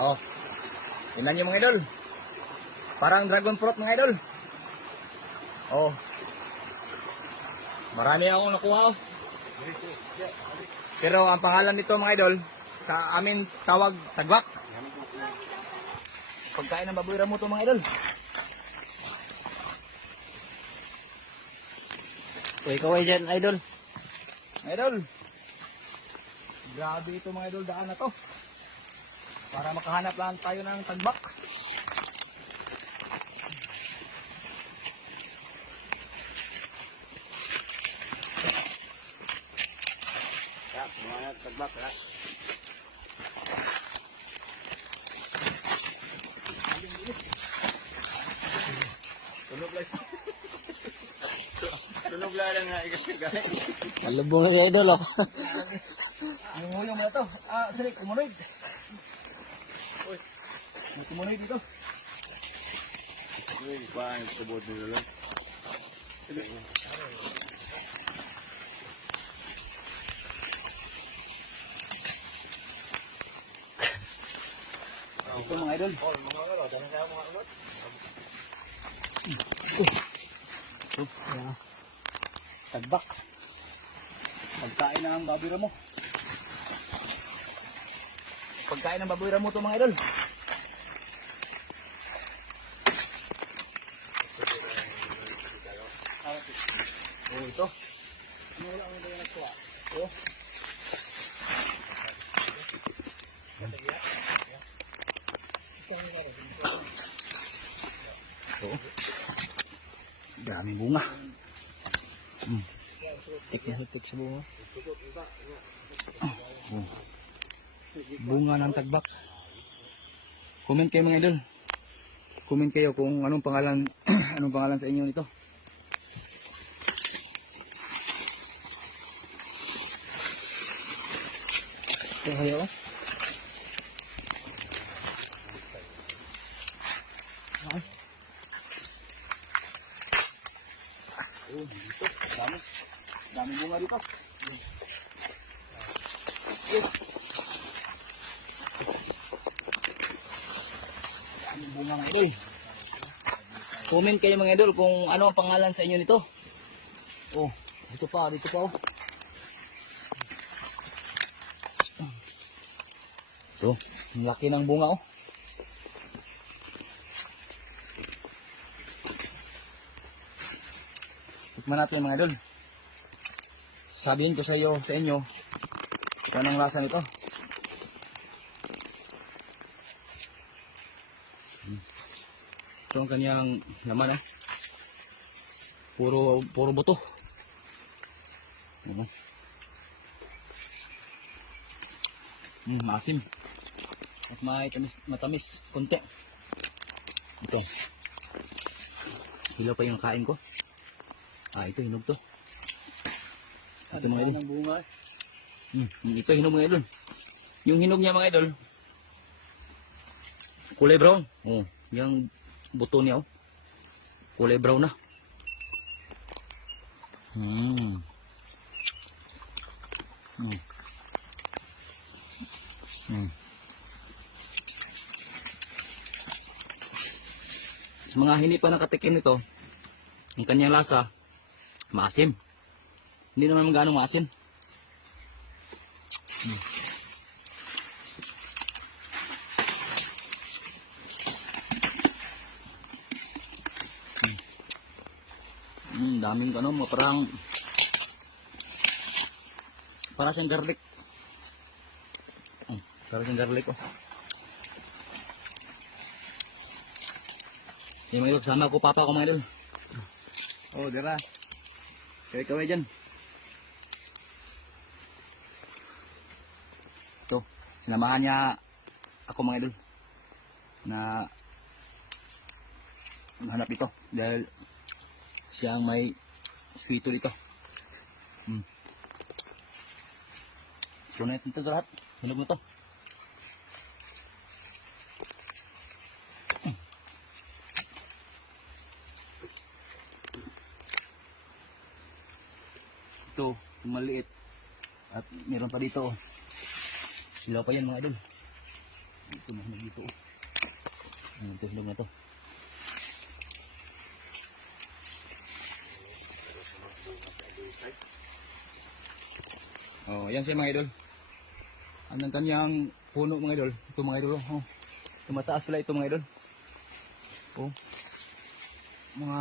Oh. Tingnan niyo mga idol. Parang dragon fruit mga idol. Oh. Marami akong nakuha oh. Pero ang pangalan nito mga idol, sa amin tawag tagbak. Pagkain ng baboy ramo to mga idol. Uy, kaway dyan, idol. Idol. Grabe ito mga idol, daan na to. Para makahanap lang tayo ng tagbak. Ya, semuanya terbak ya. Tunog lang. Tunog lang nga ikas-gay. Malubong na si idol oh. Yung huyong mo na to. Ah, sige, kumunoy. Uy, may kumunoy dito. Uy, paano subod nila lang? Ito mga idol. Oh, mga ano, dahil tayo mga ano. Ayan. Tagbak. Pagkain ng baboy ramo. Pagkain ng baboy ramo to mga idol. Oh, ito. Ano wala ang mga nagkuha? Oh. Ito. Daming bunga. Tik na hitik sa bunga. Oh. Bunga ng tagbak. Comment kayo mga idol. Comment kayo kung anong pangalan anong pangalan sa inyo nito. Ito kayo oh. Oh, dito. Dami. Dami bunga dito. Yes. Dami bunga mga idol. Comment kayo mga idol kung ano ang pangalan sa inyo nito. Oh, dito pa oh. Ito, ang laki ng bunga oh. Tikman natin mga idol. Sabihin ko sa inyo kung anong lasa nito. Ito ang kanyang laman eh. Puro buto. Maasim. At may matamis konti. Ito. Hilaw pa yung kain ko. Ah, ito hinog to. Ito mga idol. Ng bunga. Ito hinog mga idol. Yung hinog niya mga idol, kulay brown. Oh, yung buto niya oh. Kulay brown na. Sa mga hindi pa nakatikim nito, ang kanyang lasa, maasim. Hindi naman gaano maasim. Daming ano, parang siyang garlic. Parang siyang garlic oh. Yung mga idol, sama ko papa ko mga idol. Oh, dira. Kaway dyan. Ito, sinamahan niya ako mga idol na hanap ito dahil siyang may sweeto dito. So na ito lahat. Hinog mo to. Ito, maliit. At meron pa dito. Sila pa yan mga idol. Ito na dito. Ano ito, na to. Oh, yan siya mga idol. Ang kanyang puno mga idol. Ito mga idol. Oh. Tumataas pala ito mga idol. Oh. Mga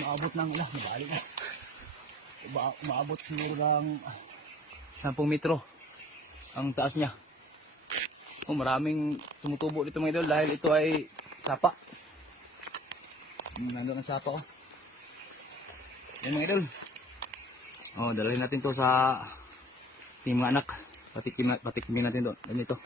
maabot ng nabalik na. Maabot siguro ng 10 metro ang taas niya. Oh, maraming tumutubo dito mga idol dahil ito ay sapa. Nandun ang sapa oh. Yan mga idol. Oh, dalhin natin to sa ating mga anak. Patikimin natin doon. Ganito.